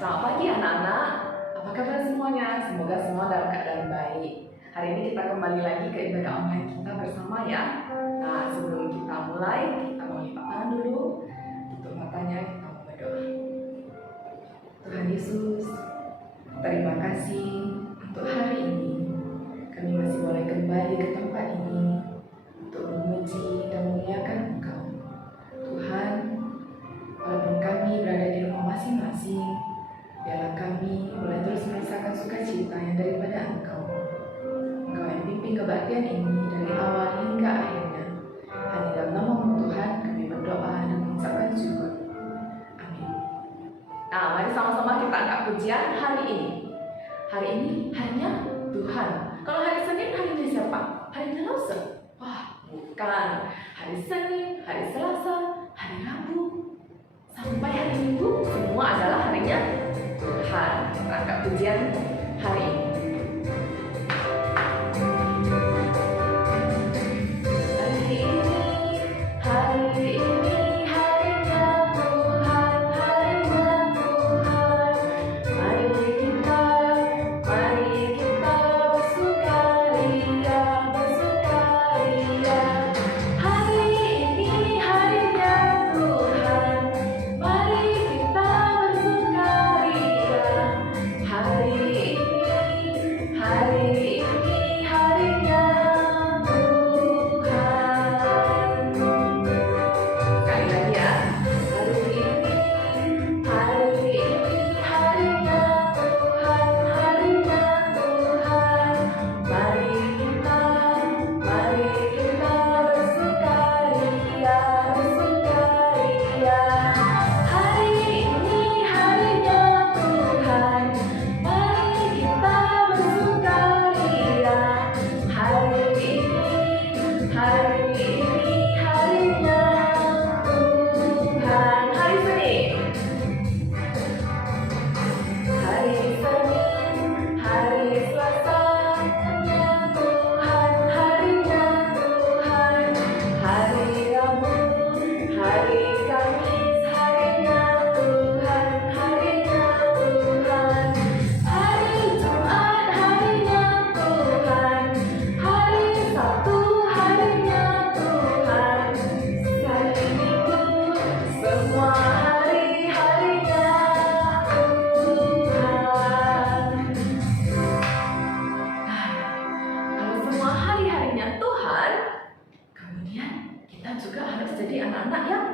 Selamat pagi anak-anak, apa kabar semuanya? Semoga semua dalam keadaan baik. Hari ini kita kembali lagi ke ibadah online kita bersama ya. Nah, sebelum kita mulai, kita mau lipat tangan dulu. Tutup matanya, kita mau berdoa. Tuhan Yesus, terima kasih untuk hari ini. Kami masih boleh kembali ke tempat ini untuk memuji dan memuliakan Engkau. Tuhan, walaupun kami berada di rumah masing-masing, biarlah kami boleh terus merasakan sukacita yang daripada Engkau. Engkau yang pimpin kebaktian ini dari awal hingga akhirnya. Hanya dalam nama Tuhan kami berdoa dan mengucapkan syukur. Amin. Nah, mari sama-sama kita angkat pujian hari ini. Hari ini harinya Tuhan. Kalau hari Senin, harinya siapa? Harinya Selasa? Wah, bukan. Hari Senin, hari Selasa, hari Rabu, sampai hari Minggu, semua adalah harinya Tuhan. Kita angkat pujian hari ini. Juga harus jadi anak-anak yang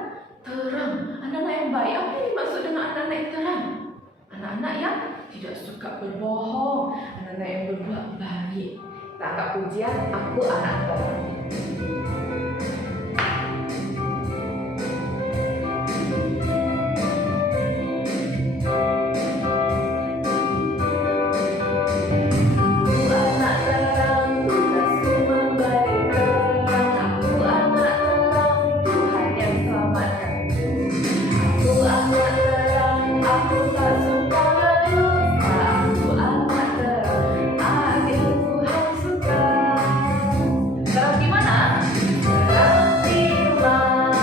terang, anak-anak yang baik. Apa yang dimaksud dengan anak-anak yang terang? Anak-anak yang tidak suka berbohong, anak-anak yang berbuat baik. Kita angkat pujian, aku anak terang. Terang gimana? Terang firman.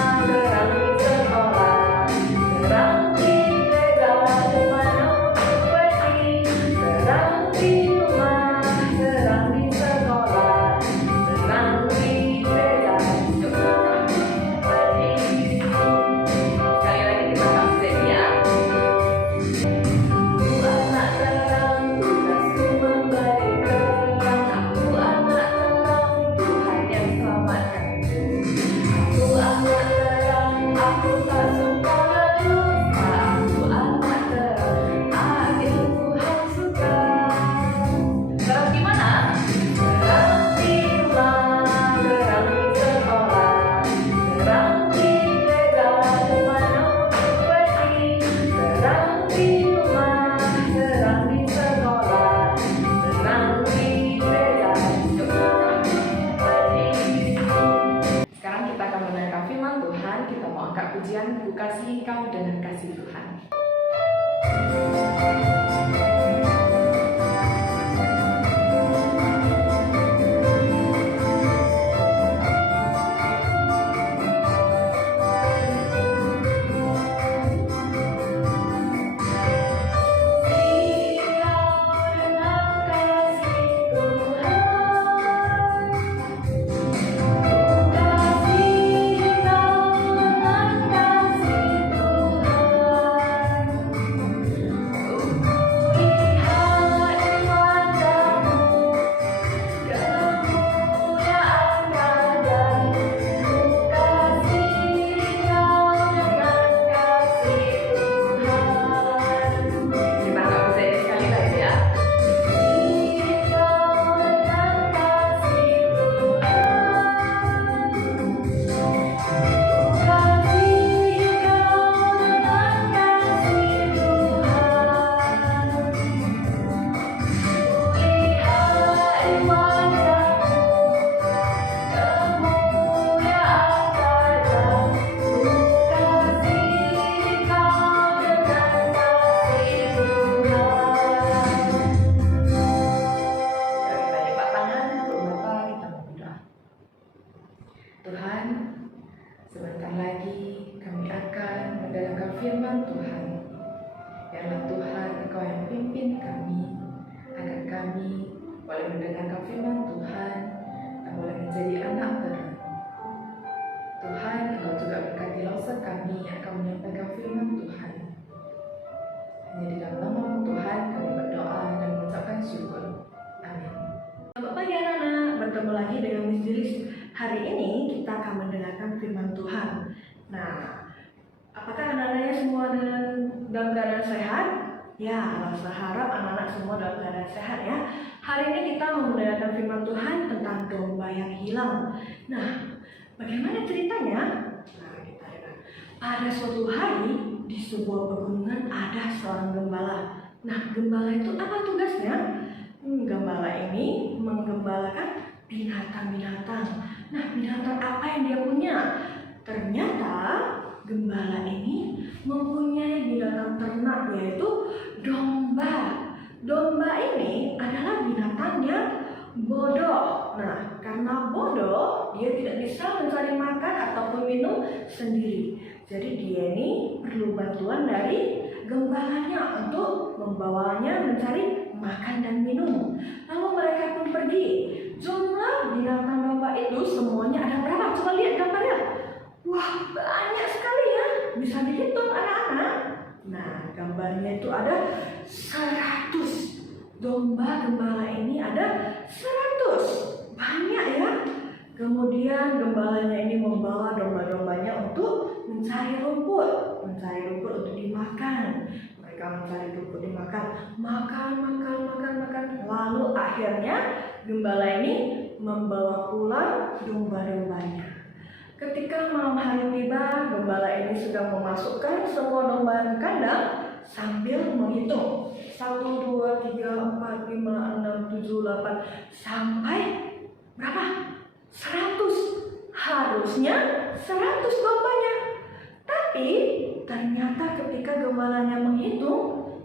pimpin kami, agar kami boleh mendengarkan firman Tuhan dan boleh menjadi anak terang. Tuhan, Engkau juga berkati lausan kami yang akan menyampaikan firman Tuhan. Hanya di dalam nama Tuhan kami berdoa dan mengucapkan syukur. Amin. Selamat pagi anak-anak, bertemu lagi dengan Miss Julis. Hari ini kita akan mendengarkan firman Tuhan. Nah, apakah anak-anaknya semua dalam keadaan sehat? Ya, saya harap anak-anak semua dalam keadaan sehat ya. Hari ini kita mau mendengarkan firman Tuhan tentang domba yang hilang. Nah, bagaimana ceritanya? Nah, kita lihat. Pada suatu hari di sebuah pegunungan ada seorang gembala. Nah, gembala itu apa tugasnya? Gembala ini menggembalakan binatang-binatang. Nah, binatang apa yang dia punya? Ternyata gembala ini mempunyai binatang ternak, yaitu domba. Domba ini adalah binatang yang bodoh. Nah, karena bodoh, dia tidak bisa mencari makan ataupun minum sendiri. Jadi dia ini perlu bantuan dari gembalanya untuk membawanya mencari makan dan minum. Lalu mereka pun pergi. Jumlah binatang domba itu semuanya ada berapa? Coba lihat gambarnya. Wah, banyak sekali ya. Bisa dihitung anak-anak. Nah, gambarnya itu ada 100. Domba gembala ini ada 100. Banyak ya. Kemudian gembalanya ini membawa domba-dombanya untuk mencari rumput untuk dimakan. Mereka mencari rumput dimakan, makan. Lalu akhirnya gembala ini membawa pulang domba-dombanya. Ketika malam hari tiba, gembala ini sudah memasukkan semua domba ke kandang sambil menghitung 1, 2, 3, 4, 5, 6, 7, 8 sampai berapa? 100. Harusnya 100 dombanya. Tapi ternyata ketika gembalanya menghitung,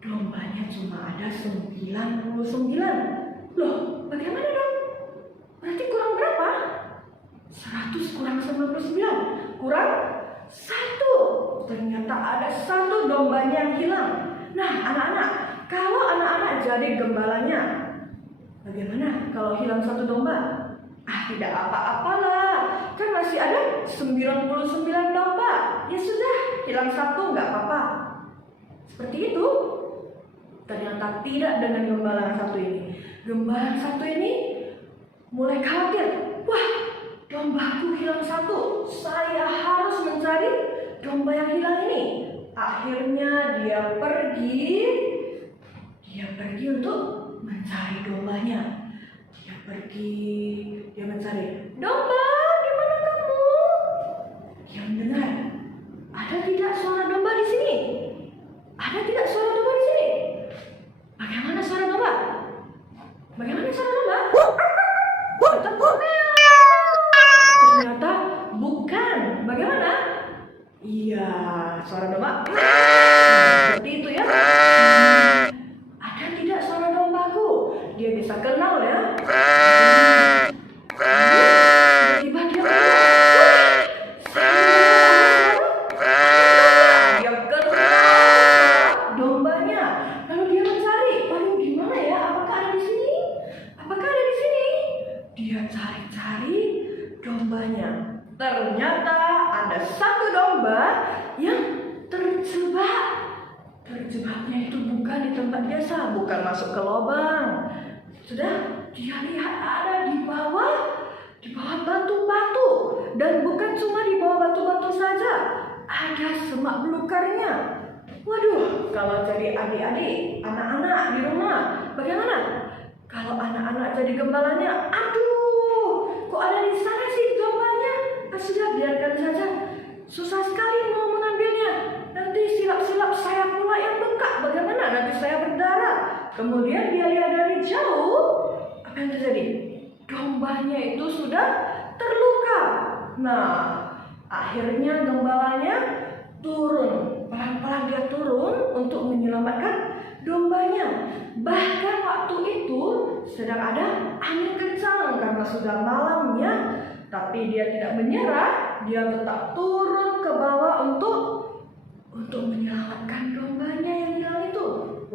dombanya cuma ada 99. Loh, bagaimana dong? Berarti kurang berapa? 100 kurang 99 kurang 1. Ternyata ada 1 dombanya yang hilang. Nah, anak-anak, kalau anak-anak jadi gembalanya, bagaimana kalau hilang 1 domba? Tidak apa-apalah, kan masih ada 99 domba. Ya sudah, hilang 1 nggak apa-apa. Seperti itu. Ternyata tidak dengan gembala yang satu ini. Gembala yang satu ini mulai khawatir. Wah, dombaku hilang 1. Saya harus mencari domba yang hilang ini. Akhirnya dia pergi untuk mencari dombanya. Dia mencari, domba, di mana kamu? Dia mendengar, ada tidak suara domba di sini? Ada tidak suara domba di sini? Bagaimana suara domba? Ternyata bukan. Bagaimana? Iya, suara domba. Seperti itu ya. Ada tidak suara dombaku? Dia bisa kenal ya. Tiba-tiba dia kenal dombanya. Lalu dia mencari. Waduh, gimana ya? Apakah ada di sini? Dia cari-cari dombanya. Ternyata ada 1 domba yang terjebak. Terjebaknya itu bukan di tempat biasa, bukan masuk ke lubang. Sudah, dia lihat ada di bawah batu-batu. Dan bukan cuma di bawah batu-batu saja, ada semak belukarnya. Waduh, kalau jadi adik-adik, anak-anak di rumah, bagaimana? Kalau anak-anak jadi gembalanya, aduh, kok ada di sana sih dombanya? Sudah, biarkan saja. Susah sekali mau mengambilnya. Nanti silap-silap saya pula yang bengkak. Bagaimana? Nanti saya berdarah. Kemudian dia lihat dari jauh. Apa yang terjadi? Dombanya itu sudah terluka. Nah, akhirnya gembalanya turun. Pelan-pelan dia turun untuk menyelamatkan dombanya. Bahkan waktu itu sedang ada angin kencang karena sudah malamnya. Tapi dia tidak menyerah. Dia tetap turun ke bawah untuk menyelamatkan dombanya yang hilang itu.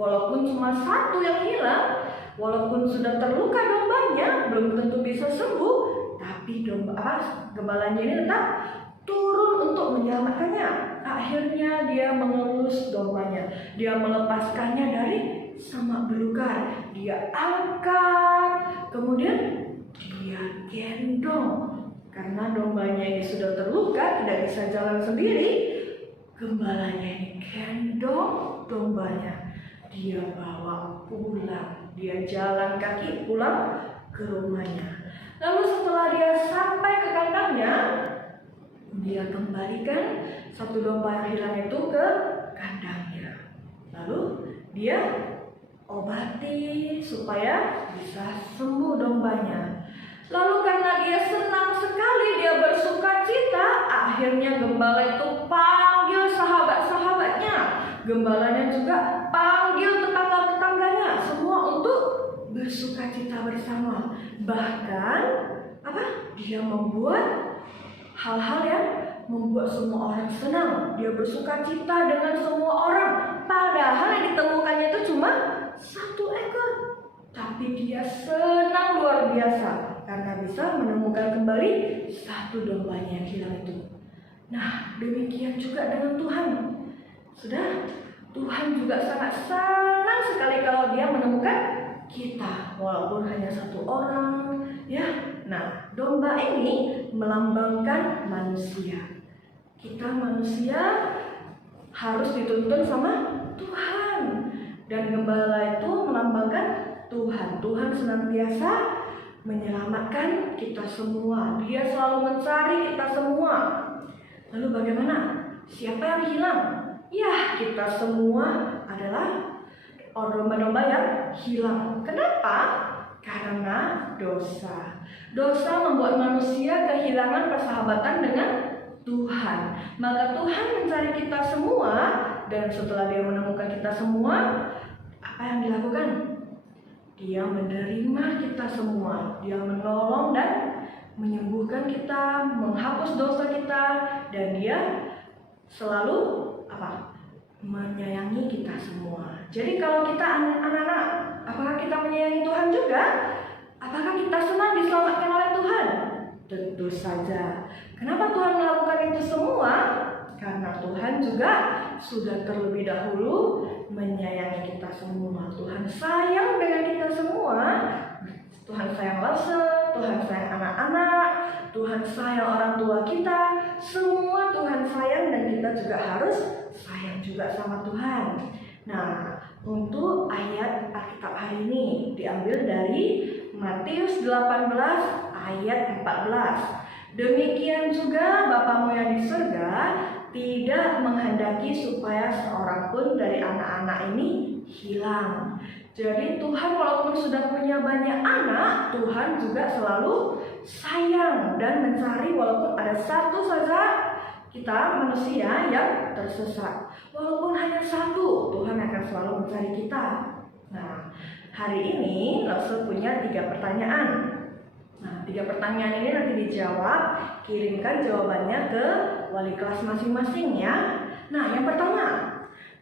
walaupun cuma satu yang hilang, walaupun sudah terluka dombanya, belum tentu bisa sembuh, tapi gembalanya ini tetap turun untuk menyelamatkannya. Akhirnya dia mengelus dombanya, dia melepaskannya dari samak belukar, dia angkat, kemudian dia gendong. Karena dombanya ini sudah terluka, tidak bisa jalan sendiri, gembalanya ini gendong dombanya, dia bawa pulang, dia jalan kaki pulang ke rumahnya. Lalu setelah dia sampai ke kandangnya, dia kembalikan satu domba yang hilang itu ke kandangnya. Lalu dia obati supaya bisa sembuh dombanya. Lalu karena dia senang sekali, dia bersuka cita, akhirnya gembala itu panggil sahabat-sahabatnya, gembalanya juga panggil tetangga-tetangganya, semua untuk bersuka cita bersama. Bahkan dia membuat hal-hal yang membuat semua orang senang. Dia bersuka cita dengan semua orang, padahal yang ditemukannya itu cuma satu ekor, tapi dia senang luar biasa karena bisa menemukan kembali satu dombanya yang hilang itu. Nah, demikian juga dengan Tuhan. Sudah, Tuhan juga sangat senang sekali kalau dia menemukan kita, walaupun hanya satu orang, ya. Nah, domba ini melambangkan manusia. Kita manusia harus dituntun sama Tuhan, dan gembala itu melambangkan Tuhan. Tuhan senantiasa menyelamatkan kita semua. Dia selalu mencari kita semua. Lalu bagaimana? Siapa yang hilang? Ya, kita semua adalah domba-domba yang hilang. Kenapa? Karena dosa. Dosa membuat manusia kehilangan persahabatan dengan Tuhan. Maka Tuhan mencari kita semua, dan setelah dia menemukan kita semua, apa yang dilakukan? Dia menerima kita semua, dia menolong dan menyembuhkan kita, menghapus dosa kita, dan dia selalu menyayangi kita semua. Jadi kalau kita anak-anak, apakah kita menyayangi Tuhan juga? Apakah kita senang diselamatkan oleh Tuhan? Tentu saja. Kenapa Tuhan melakukan itu semua? Karena Tuhan juga sudah terlebih dahulu menyayangi kita semua. Tuhan sayang dengan kita semua. Tuhan sayang Lase, Tuhan sayang anak-anak, Tuhan sayang orang tua kita. Semua Tuhan sayang, dan kita juga harus sayang juga sama Tuhan. Nah, untuk ayat Alkitab hari ini diambil dari Matius 18 ayat 14. Demikian juga Bapamu yang di surga tidak menghendaki supaya seorang pun dari anak-anak ini hilang. Jadi Tuhan walaupun sudah punya banyak anak, Tuhan juga selalu sayang dan mencari walaupun ada satu saja kita manusia yang tersesat. Walaupun hanya satu, Tuhan akan selalu mencari kita. Nah, hari ini Lase punya 3 pertanyaan. Nah, 3 pertanyaan ini nanti dijawab, kirimkan jawabannya ke wali kelas masing-masing ya. Nah, yang pertama,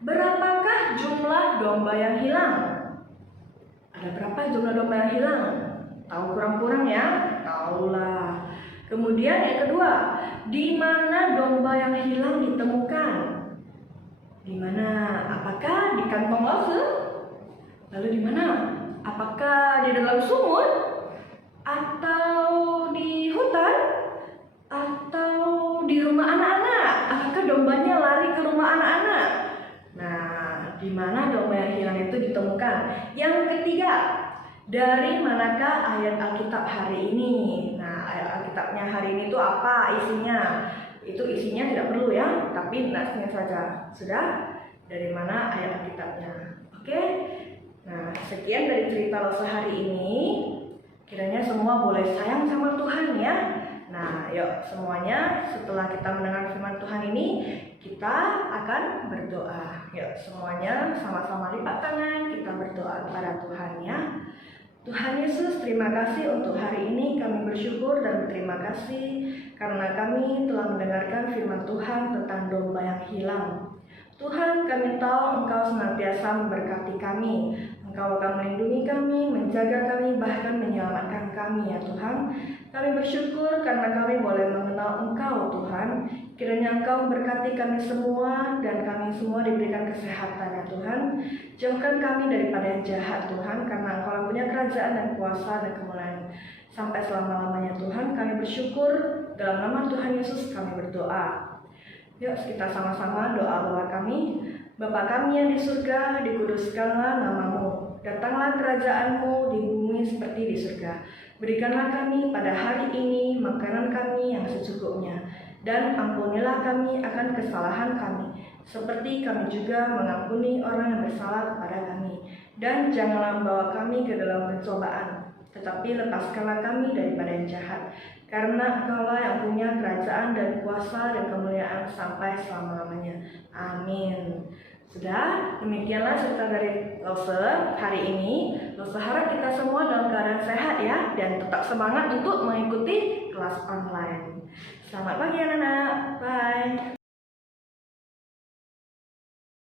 berapakah jumlah domba yang hilang? Ada berapa jumlah domba yang hilang? Tahu kurang-kurang ya? Tahulah. Kemudian yang kedua, di mana domba yang hilang ditemukan? Di mana? Apakah di kantong Lase? Lalu di mana? Apakah di dalam sumur? Atau di hutan? Atau di rumah anak-anak? Apakah dombanya lari ke rumah anak-anak? Nah, di mana domba yang hilang itu ditemukan? Yang ketiga, dari manakah ayat Alkitab hari ini? Nah, ayat Alkitabnya hari ini itu apa isinya? Itu isinya tidak perlu ya, tapi nasinya saja. Sudah? Dari mana ayat Alkitabnya? Oke? Nah, sekian dari cerita Lase hari ini. Kiranya semua boleh sayang sama Tuhan ya. Nah, yuk semuanya setelah kita mendengar firman Tuhan ini, kita akan berdoa. Yuk semuanya sama-sama lipat tangan, kita berdoa kepada Tuhan ya. Tuhan Yesus, terima kasih untuk hari ini. Kami bersyukur dan berterima kasih karena kami telah mendengarkan firman Tuhan tentang domba yang hilang. Tuhan, kami tahu Engkau senantiasa memberkati kami. Engkau akan melindungi kami, menjaga kami, bahkan menyelamatkan kami ya Tuhan. Kami bersyukur karena kami boleh mengenal Engkau Tuhan. Kiranya Engkau memberkati kami semua dan kami semua diberikan kesehatan ya Tuhan. Jauhkan kami daripada yang jahat Tuhan, karena Engkau punya kerajaan dan kuasa dan kemuliaan sampai selama-lamanya Tuhan. Kami bersyukur, dalam nama Tuhan Yesus kami berdoa. Yuk kita sama-sama doa kami. Bapa kami yang di surga, dikuduskanlah namamu. Datanglah kerajaanmu di bumi seperti di surga. Berikanlah kami pada hari ini makanan kami yang secukupnya. Dan ampunilah kami akan kesalahan kami, seperti kami juga mengampuni orang yang bersalah kepada kami. Dan janganlah membawa kami ke dalam pencobaan, tetapi lepaskanlah kami daripada yang jahat. Karena Engkaulah yang punya kerajaan dan kuasa dan kemuliaan sampai selama-lamanya. Amin. Sudah, demikianlah cerita dari Lose hari ini. Lose harap kita semua dalam keadaan sehat ya, dan tetap semangat untuk mengikuti kelas online. Selamat pagi anak-anak, bye.